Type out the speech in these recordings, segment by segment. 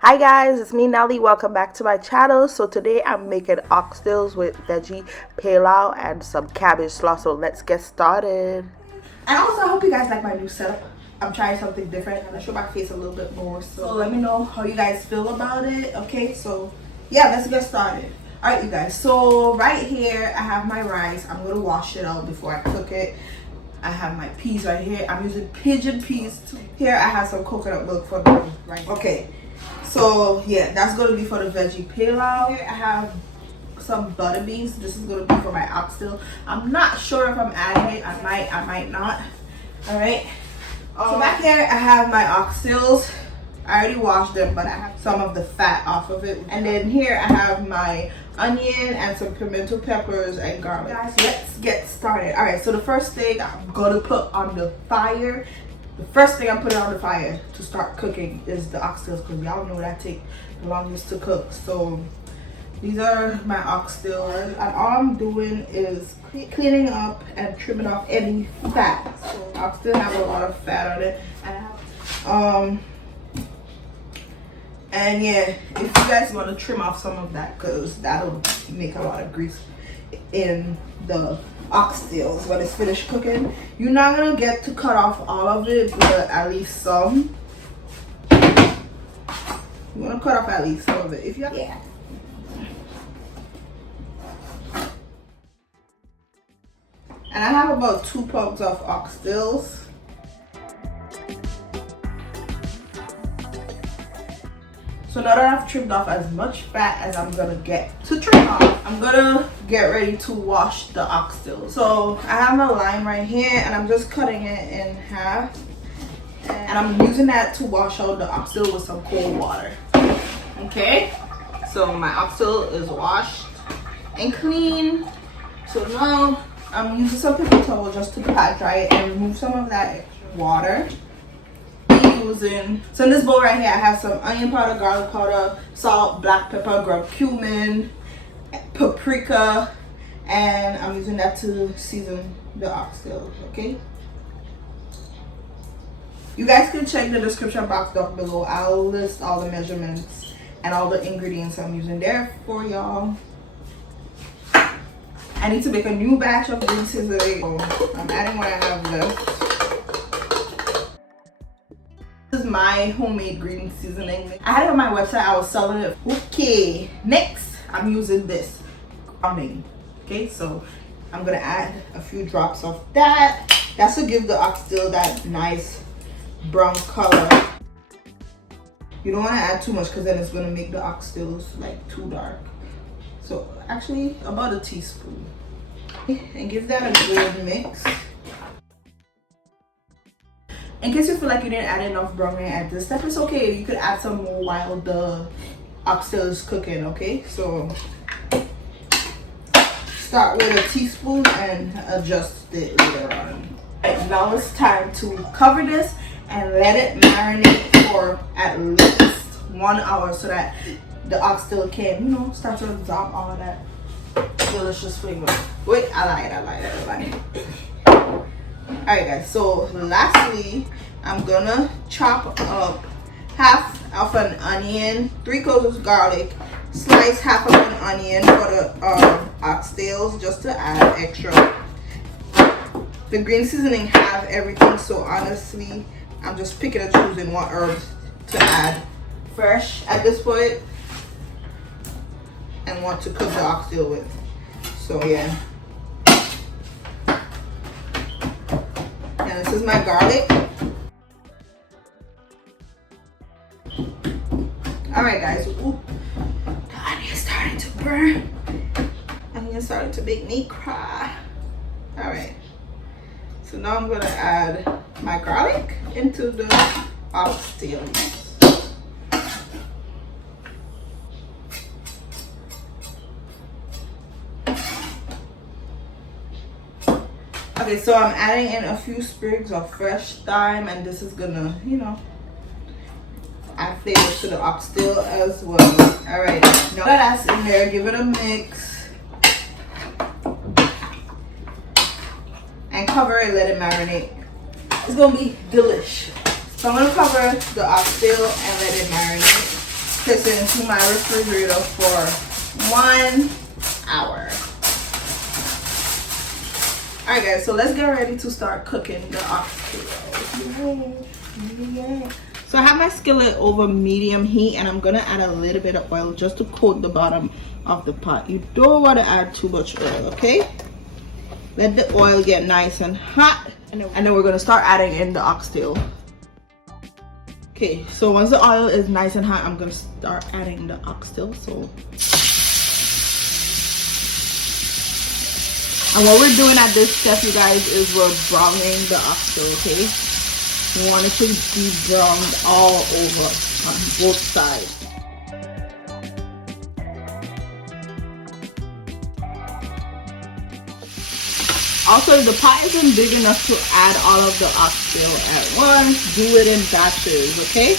Hi guys, it's me Nelly. Welcome back to my channel. So today I'm making oxtails with veggie pilau and some cabbage slaw. So let's get started. And also I hope you guys like my new setup. I'm trying something different and I show my face a little bit more. So let me know how you guys feel about it. Okay, so yeah, let's get started. Alright you guys, so right here I have my rice. I'm gonna wash it out before I cook it. I have my peas right here. I'm using pigeon peas. Here I have some coconut milk for the rice. Okay. So yeah, that's gonna be for the veggie pilau. Here I have some butter beans. This is gonna be for my oxtail. I'm not sure if I'm adding it. I might not. All right. So back here I have my oxtails. I already washed them, but I have some of the fat off of it. And then here I have my onion and some pimento peppers and garlic. Guys, let's get started. All right. So the first thing I'm gonna put on the fire. The first thing I'm putting on the fire to start cooking is the oxtails, because y'all know that take the longest to cook. So these are my oxtails, and all I'm doing is cleaning up and trimming off any fat. So oxtail have a lot of fat on it, and yeah, if you guys want to trim off some of that, because that'll make a lot of grease in the oxtails when it's finished cooking. You're not gonna get to cut off all of it, but at least some. You want to cut off at least some of it if you have. Yeah. And I have about 2 pounds of oxtails. So now that I've trimmed off as much fat as I'm gonna get to trim off, I'm gonna get ready to wash the oxtail. So I have my lime right here and I'm just cutting it in half. And I'm using that to wash out the oxtail with some cold water. Okay, so my oxtail is washed and clean. So now I'm using some paper towel just to pat dry it and remove some of that extra water. So in this bowl right here I have some onion powder, garlic powder, salt, black pepper, ground cumin, paprika, and I'm using that to season the oxtail. Okay, you guys can check the description box down below. I'll list all the measurements and all the ingredients I'm using there for y'all. I need to make a new batch of green seasoning. I'm adding what I have left. This is my homemade green seasoning. I had it on my website. I was selling it. Okay, next I'm using this Cumin. Okay, so I'm gonna add a few drops of that. That's to give the oxtail that nice brown color. You don't want to add too much because then it's gonna make the oxtails like too dark. So actually about a teaspoon. And give that a good mix. In case you feel like you didn't add enough browning at this step, it's okay. You could add some more while the oxtail is cooking, okay? So start with a teaspoon and adjust it later on. Right, now it's time to cover this and let it marinate for at least 1 hour so that the oxtail can, you know, start to absorb all of that delicious flavor. Wait, I lied. Alright guys, so lastly I'm gonna chop up half of an onion, 3 cloves of garlic, slice half of an onion for the oxtails just to add extra. The green seasoning have everything, so honestly I'm just picking and choosing what herbs to add fresh at this point and what to cook the oxtail with. So yeah. And this is my garlic. Alright guys. Ooh, the onion is starting to burn. Onion is starting to make me cry. Alright. So now I'm gonna add my garlic into the oxtails. Okay, so I'm adding in a few sprigs of fresh thyme, and this is gonna, you know, add flavor to the oxtail as well. All right, now that that's in there, give it a mix and cover it, let it marinate. It's gonna be delicious. So I'm gonna cover the oxtail and let it marinate. this into my refrigerator for 1 hour. Alright guys, so let's get ready to start cooking the oxtails. Yeah. So I have my skillet over medium heat, and I'm gonna add a little bit of oil just to coat the bottom of the pot. You don't want to add too much oil, okay? Let the oil get nice and hot, and then we're gonna start adding in the oxtail. Okay, so once the oil is nice and hot, I'm gonna start adding the oxtail. And what we're doing at this step, you guys, is we're browning the oxtail, okay? We want it to be browned all over on both sides. Also, if the pot isn't big enough to add all of the oxtail at once, do it in batches, okay?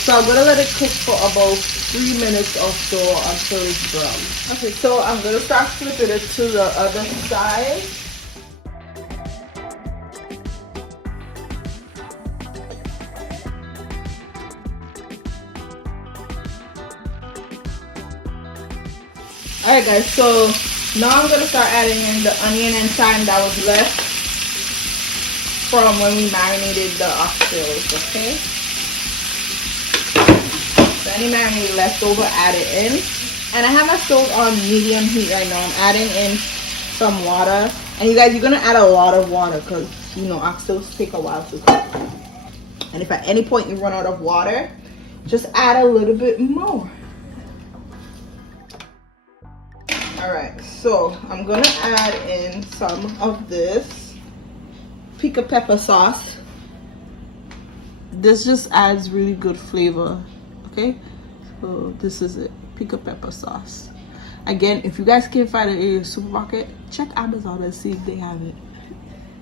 So I'm gonna let it cook for about 3 minutes or so until it's brown. Okay, so I'm gonna start flipping it to the other side. Alright guys, so now I'm going to start adding in the onion and thyme that was left from when we marinated the oxtails, okay? So any marinade left over, add it in. And I have my stove on medium heat right now. I'm adding in some water. And you guys, you're going to add a lot of water because, you know, oxtails take a while to cook. And if at any point you run out of water, just add a little bit more. Alright, so I'm gonna add in some of this picka pepper sauce. This just adds really good flavor, okay? So this is it, picka pepper sauce. Again, if you guys can't find it in your supermarket, check Amazon and see if they have it.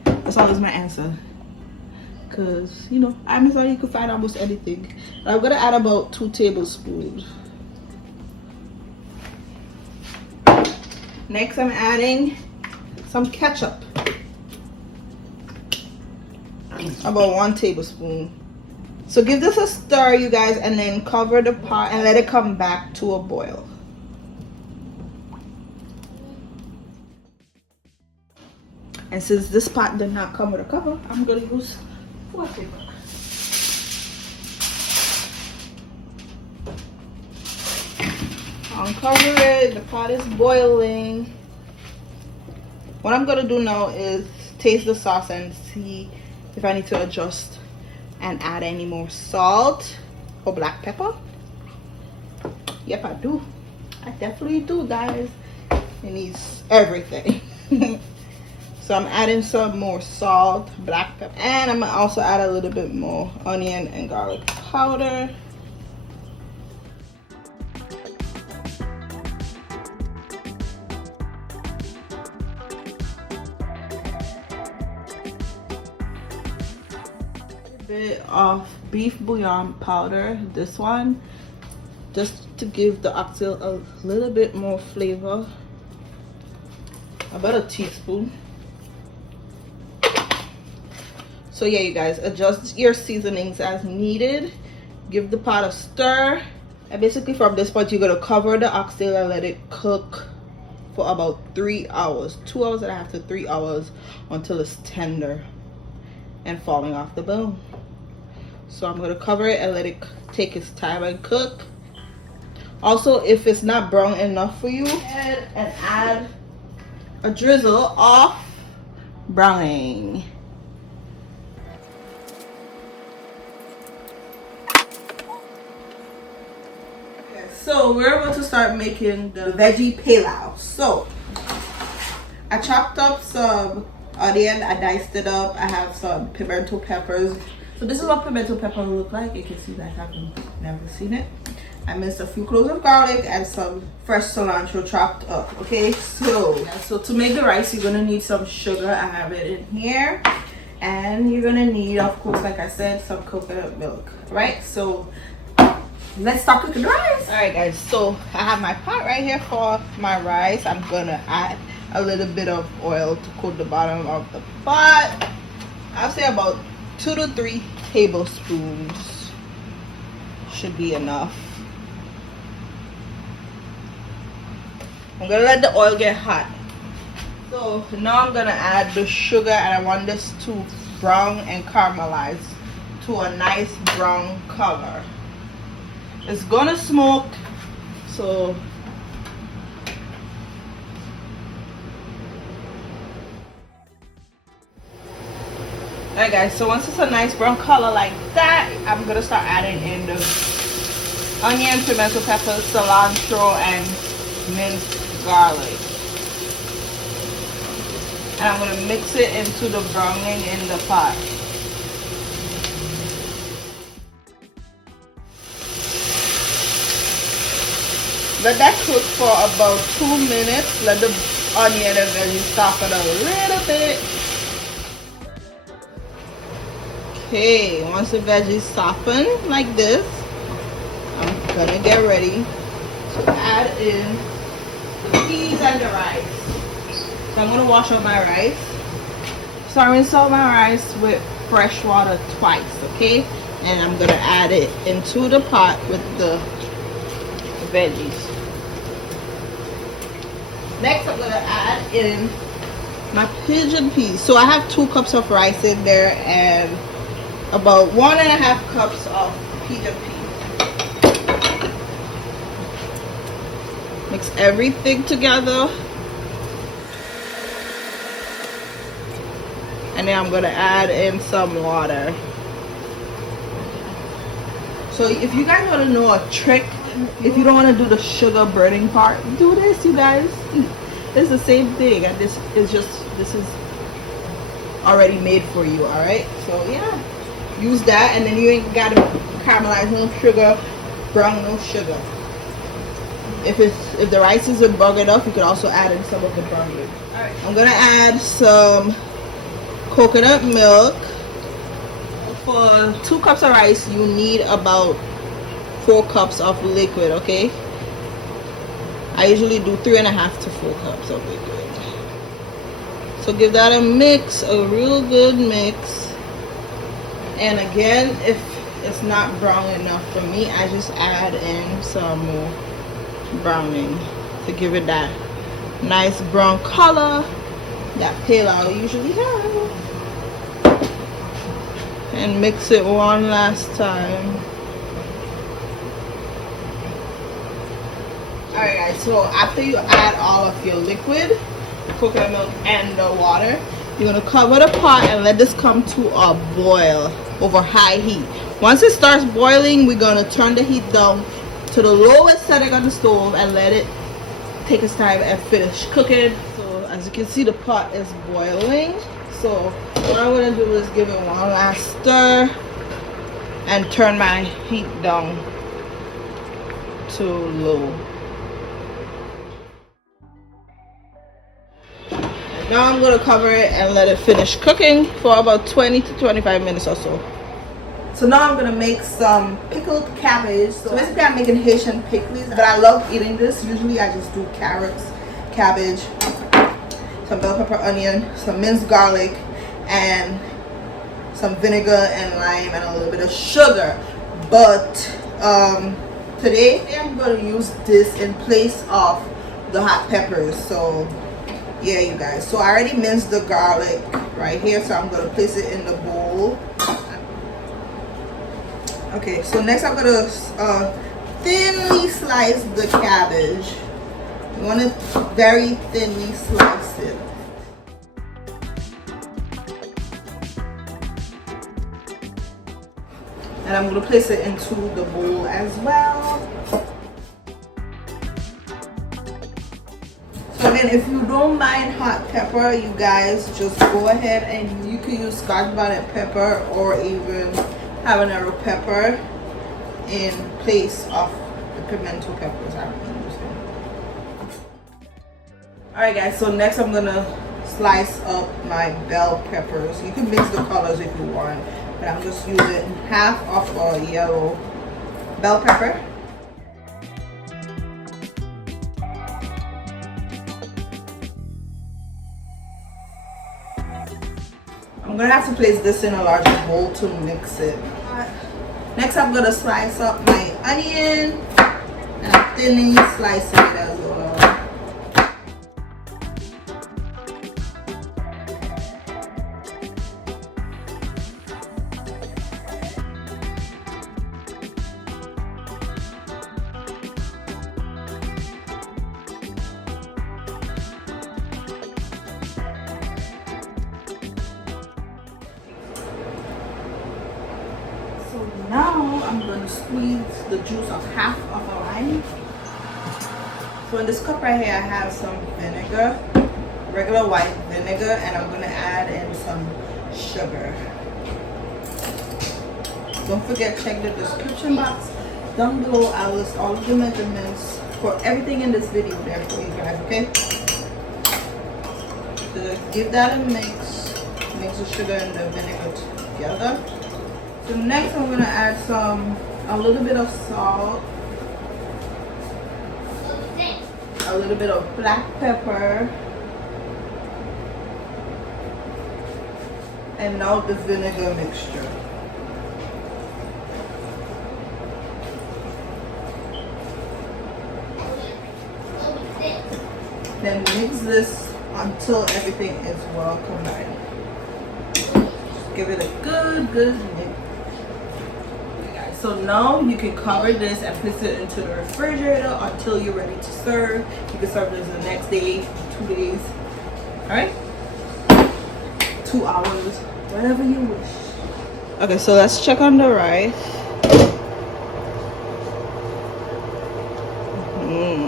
That's always my answer. Because, you know, Amazon, you can find almost anything. And I'm gonna add about 2 tablespoons. Next, I'm adding some ketchup. About 1 tablespoon. So give this a stir, you guys, and then cover the pot and let it come back to a boil. And since this pot did not come with a cover, I'm going to use foil paper. Uncover it. The pot is boiling. What I'm gonna do now is taste the sauce and see if I need to adjust and add any more salt or black pepper. Yep, I do. I definitely do, guys. It needs everything. So I'm adding some more salt, black pepper, and I'm gonna also add a little bit more onion and garlic powder. Bit of beef bouillon powder, this one, just to give the oxtail a little bit more flavor. About a teaspoon. So yeah, you guys, adjust your seasonings as needed. Give the pot a stir, and basically from this point you're gonna cover the oxtail and let it cook for about 3 hours, 2.5 to 3 hours, until it's tender and falling off the bone. So I'm gonna cover it and let it take its time and cook. Also, if it's not brown enough for you, add and add a drizzle of browning. Okay, so we're about to start making the veggie pilau. So I chopped up some onion, I diced it up. I have some pimento peppers. So this is what pimento pepper look like. In case you guys haven't never seen it. I minced a few cloves of garlic and some fresh cilantro chopped up. Okay, so to make the rice, you're gonna need some sugar. I have it in here, and you're gonna need, of course, like I said, some coconut milk. Right? So let's start cooking the rice. All right, guys. So I have my pot right here for my rice. I'm gonna add a little bit of oil to coat the bottom of the pot. I'll say about 2 to 3 tablespoons. should be enough. I'm gonna let the oil get hot. So now I'm gonna add the sugar, and I want this to brown and caramelize to a nice brown color. It's gonna smoke, so alright guys, so once it's a nice brown color like that, I'm gonna start adding in the onion, pimento pepper, cilantro, and minced garlic. And I'm gonna mix it into the browning in the pot. Let that cook for about 2 minutes. Let the onion and veggies soften a little bit. Okay, once the veggies soften like this, I'm gonna get ready to add in the peas and the rice. So I'm gonna wash up my rice. So I rinse out my rice with fresh water twice, okay? And I'm gonna add it into the pot with the veggies. Next, I'm gonna add in my pigeon peas. So I have 2 cups of rice in there and about 1.5 cups of pigeon peas. Mix everything together. And then I'm gonna add in some water. So if you guys want to know a trick, if you don't want to do the sugar burning part, do this, you guys. It's the same thing, and this is already made for you. All right, so yeah, use that, and then you ain't gotta caramelize no sugar, brown no sugar. If the rice isn't bug enough, you can also add in some of the browning. All right, I'm gonna add some coconut milk. For 2 cups of rice, you need about 4 cups of liquid, okay? I usually do 3.5 to 4 cups of liquid. So give that a mix, a real good mix. And again, if it's not brown enough for me, I just add in some more browning to give it that nice brown color that pilau usually has. And mix it one last time. Alright guys, so after you add all of your liquid, coconut milk and the water, you're going to cover the pot and let this come to a boil over high heat. Once it starts boiling, we're going to turn the heat down to the lowest setting on the stove and let it take its time and finish cooking. So as you can see, the pot is boiling. So what I'm going to do is give it one last stir and turn my heat down to low. Now I'm going to cover it and let it finish cooking for about 20 to 25 minutes or so. So now I'm going to make some pickled cabbage. So basically I'm making Haitian Pikliz, but I love eating this. Usually I just do carrots, cabbage, some bell pepper, onion, some minced garlic, and some vinegar and lime and a little bit of sugar. But today I'm going to use this in place of the hot peppers. So yeah, you guys, so I already minced the garlic right here, so I'm going to place it in the bowl. Okay, so next I'm going to thinly slice the cabbage. You want to very thinly slice it. And I'm going to place it into the bowl as well. So again, if you don't mind hot pepper, you guys just go ahead and you can use scotch bonnet pepper or even habanero pepper in place of the pimento peppers I'm using. Alright guys, so next I'm going to slice up my bell peppers. You can mix the colors if you want, but I'm just using half of a yellow bell pepper. I'm gonna have to place this in a larger bowl to mix it. Next, I'm gonna slice up my onion, and I'm thinly slicing it as well. So now I'm gonna squeeze the juice of half of a lime. So in this cup right here, I have some vinegar, regular white vinegar, and I'm gonna add in some sugar. Don't forget, check the description box down below. I'll list all of the measurements for everything in this video there for you guys, okay? So give that a mix the sugar and the vinegar together. So next I'm gonna add a little bit of salt, a little bit of black pepper, and now the vinegar mixture. Then mix this until everything is well combined. Give it a good mix. So now you can cover this and place it into the refrigerator until you're ready to serve. You can serve this the next day, 2 days. Alright? 2 hours, whatever you wish. Okay, so let's check on the rice.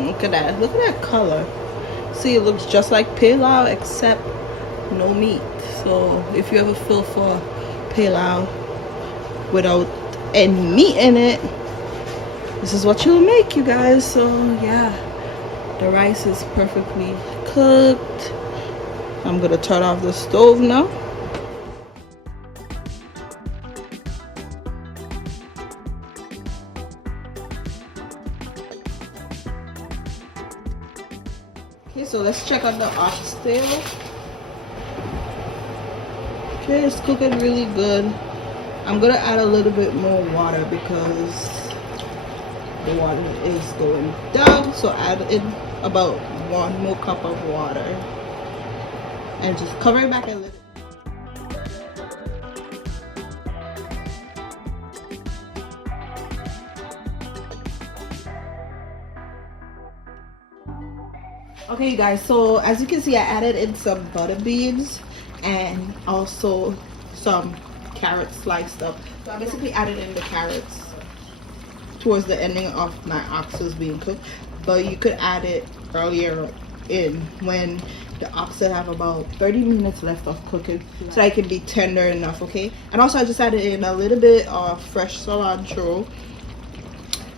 Look at that. Look at that color. See, it looks just like pilau except no meat. So if you ever feel for pilau without any meat in it, this is what you'll make, you guys. So yeah, the rice is perfectly cooked. I'm gonna turn off the stove now. Okay, so let's check out the oxtail. Okay, it's cooking really good. I'm gonna add a little bit more water because the water is going down. So add in about 1 more cup of water and just cover it back a little. Okay, you guys, so as you can see, I added in some butter beans and also some carrots sliced up. So I basically added in the carrots towards the ending of my oxtails being cooked, but you could add it earlier in when the oxtail have about 30 minutes left of cooking, so that it can be tender enough. Okay, and also I just added in a little bit of fresh cilantro,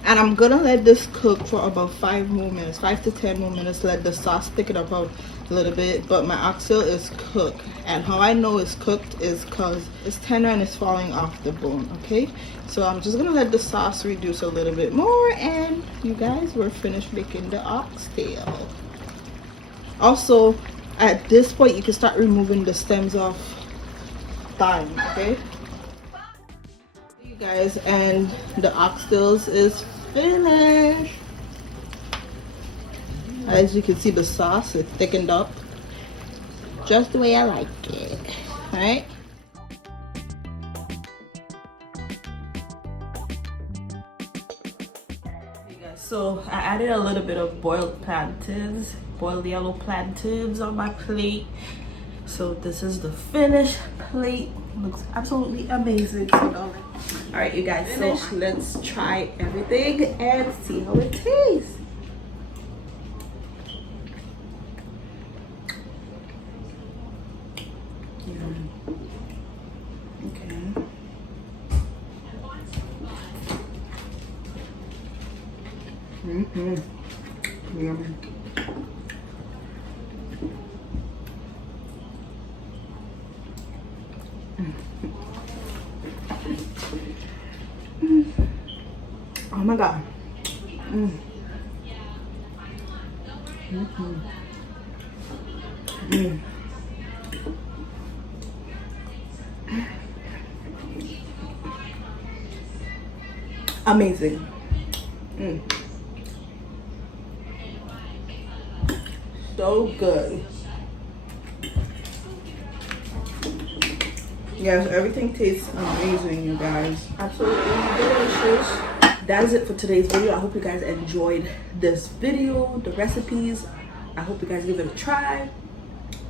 and I'm gonna let this cook for about 5 more minutes, 5 to 10 more minutes. Let the sauce thicken up a little bit. But my oxtail is cooked, and how I know it's cooked is because it's tender and it's falling off the bone. Okay, so I'm just gonna let the sauce reduce a little bit more, and you guys, we're finished making the oxtail. Also, at this point you can start removing the stems of thyme. Okay, you guys, and the oxtails is finished. As you can see, the sauce is thickened up just the way I like it. All right, so I added a little bit of boiled plantains, boiled yellow plantains on my plate. So this is the finished plate. Looks absolutely amazing. So all right, you guys, so let's try everything and see how it tastes. Okay. Yummy. Oh my god. amazing. So good. Yes, everything tastes amazing, you guys. Absolutely delicious. That is it for today's video. I hope you guys enjoyed this video, the recipes. I hope you guys give it a try.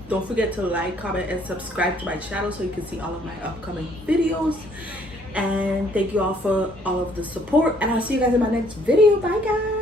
Don't forget to like, comment, and subscribe to my channel so you can see all of my upcoming videos. And thank you all for all of the support. And I'll see you guys in my next video. Bye, guys.